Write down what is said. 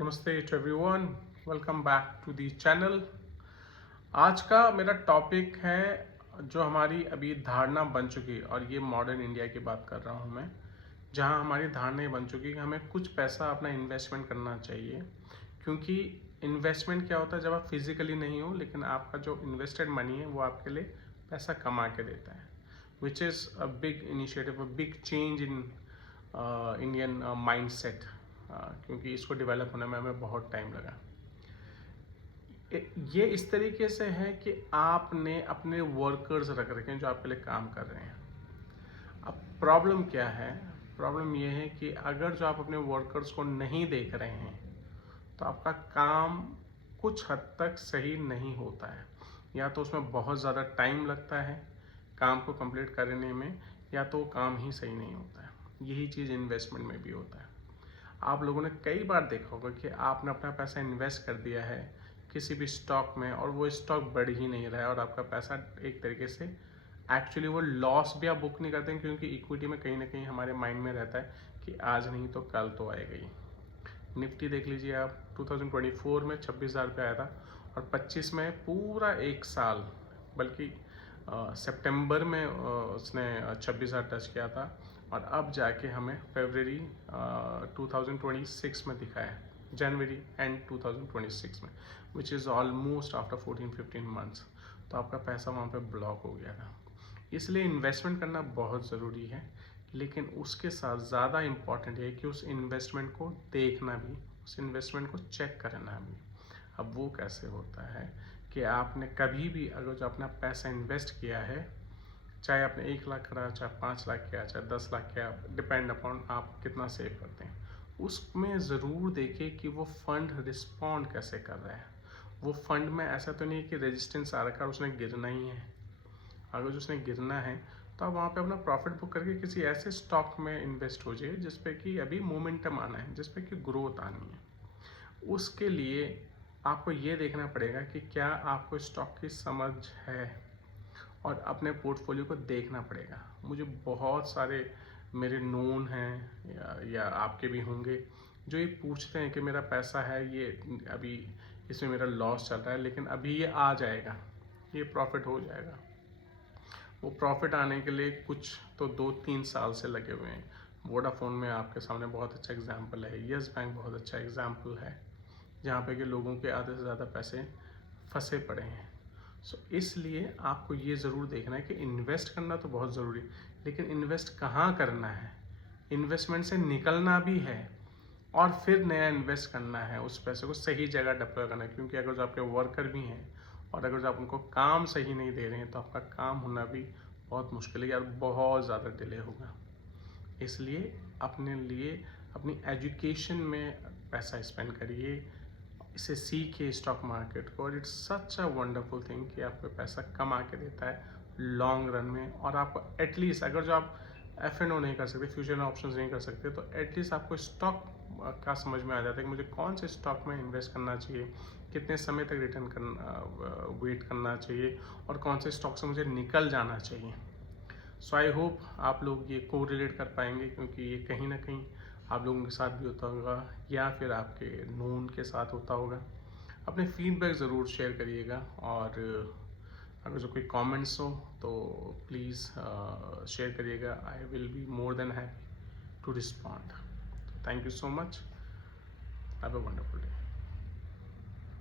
नमस्ते to everyone, welcome back to the channel. आज का मेरा टॉपिक है जो हमारी अभी धारणा बन चुकी है, और ये मॉडर्न इंडिया की बात कर रहा हूँ मैं, जहाँ हमारी धारणा बन चुकी है कि हमें कुछ पैसा अपना इन्वेस्टमेंट करना चाहिए। क्योंकि इन्वेस्टमेंट क्या होता है, जब आप फिजिकली नहीं हो लेकिन आपका जो इन्वेस्टेड मनी है वो आपके लिए पैसा कमा के देता है, which is a big initiative, a big change in Indian mindset. क्योंकि इसको डेवलप होने में हमें बहुत टाइम लगा। ये इस तरीके से है कि आपने अपने वर्कर्स रख रखे हैं जो आपके लिए काम कर रहे हैं। अब प्रॉब्लम क्या है? प्रॉब्लम ये है कि अगर जो आप अपने वर्कर्स को नहीं देख रहे हैं तो आपका काम कुछ हद तक सही नहीं होता है। या तो उसमें बहुत ज़्यादा टाइम लगता है काम को कंप्लीट करने में, या तो काम ही सही नहीं होता है। यही चीज़ इन्वेस्टमेंट में भी होता है। आप लोगों ने कई बार देखा होगा कि आपने अपना पैसा इन्वेस्ट कर दिया है किसी भी स्टॉक में, और वो स्टॉक बढ़ ही नहीं रहा है, और आपका पैसा एक तरीके से एक्चुअली वो लॉस भी आप बुक नहीं करते हैं, क्योंकि इक्विटी में कहीं ना कहीं हमारे माइंड में रहता है कि आज नहीं तो कल तो आएगा ही। निफ्टी देख लीजिए आप, 2024 में 26,000 पे आया था, और 25 में पूरा एक साल, बल्कि सितंबर में उसने 26,000 टच किया था, और अब जाके हमें फरवरी 2026 में दिखा है, जनवरी एंड 2026 में, which is almost after 14-15 months. तो आपका पैसा वहाँ पे ब्लॉक हो गया था। इसलिए इन्वेस्टमेंट करना बहुत ज़रूरी है, लेकिन उसके साथ ज़्यादा इम्पॉर्टेंट है कि उस इन्वेस्टमेंट को देखना भी, उस इन्वेस्टमेंट को चेक करना भी। अब वो कैसे होता है कि आपने कभी भी अगर जो अपना पैसा इन्वेस्ट किया है, चाहे आपने 1 लाख करा, चाहे 5 लाख किया, चाहे 10 लाख किया, डिपेंड अपॉन आप कितना सेव करते हैं, उसमें ज़रूर देखें कि वो फंड रिस्पॉन्ड कैसे कर रहा है। वो फंड में ऐसा तो नहीं है कि रेजिस्टेंस आ रखा है उसने गिरना ही है। अगर उसने गिरना है तो आप वहाँ पे अपना प्रॉफिट बुक करके किसी ऐसे स्टॉक में इन्वेस्ट हो जाइए जिसपे कि अभी मोमेंटम आना है, जिसपे कि ग्रोथ आनी है। उसके लिए आपको ये देखना पड़ेगा कि क्या आपको स्टॉक की समझ है, और अपने पोर्टफोलियो को देखना पड़ेगा। मुझे बहुत सारे मेरे नोन हैं या आपके भी होंगे जो ये पूछते हैं कि मेरा पैसा है, ये अभी इसमें मेरा लॉस चल रहा है, लेकिन अभी ये आ जाएगा, ये प्रॉफिट हो जाएगा। वो प्रॉफिट आने के लिए कुछ तो 2-3 साल से लगे हुए हैं। वोडाफोन में आपके सामने बहुत अच्छा एग्जाम्पल है, यस बैंक बहुत अच्छा एग्जाम्पल है, जहाँ पे कि लोगों के आधे से ज़्यादा पैसे फंसे पड़े हैं। सो इसलिए आपको ये ज़रूर देखना है कि इन्वेस्ट करना तो बहुत ज़रूरी है, लेकिन इन्वेस्ट कहाँ करना है, इन्वेस्टमेंट से निकलना भी है, और फिर नया इन्वेस्ट करना है, उस पैसे को सही जगह डिप्लॉय करना है। क्योंकि अगर जो आपके वर्कर भी हैं और अगर जो आप उनको काम सही नहीं दे रहे हैं तो आपका काम होना भी बहुत मुश्किल है, और बहुत ज़्यादा डिले होगा। इसलिए अपने लिए अपनी एजुकेशन में पैसा स्पेंड करिए, इसे सीखिए स्टॉक मार्केट को, और it's such a wonderful thing कि आपको पैसा कमा के देता है लॉन्ग रन में। और आपको एटलीस्ट, अगर जो आप F&O नहीं कर सकते, फ्यूचर में ऑप्शंस नहीं कर सकते, तो एटलीस्ट आपको स्टॉक का समझ में आ जाता है कि मुझे कौन से स्टॉक में इन्वेस्ट करना चाहिए, कितने समय तक रिटर्न करना वेट करना चाहिए, और कौन से स्टॉक से मुझे निकल जाना चाहिए। सो आई होप आप लोग ये को रिलेट कर पाएंगे, क्योंकि ये कहीं ना कहीं आप लोगों के साथ भी होता होगा, या फिर आपके नोन के साथ होता होगा। अपने फीडबैक ज़रूर शेयर करिएगा, और अगर जो कोई कमेंट्स हो तो प्लीज़ शेयर करिएगा। I will be more than happy to respond. Thank you so much. Have a wonderful day.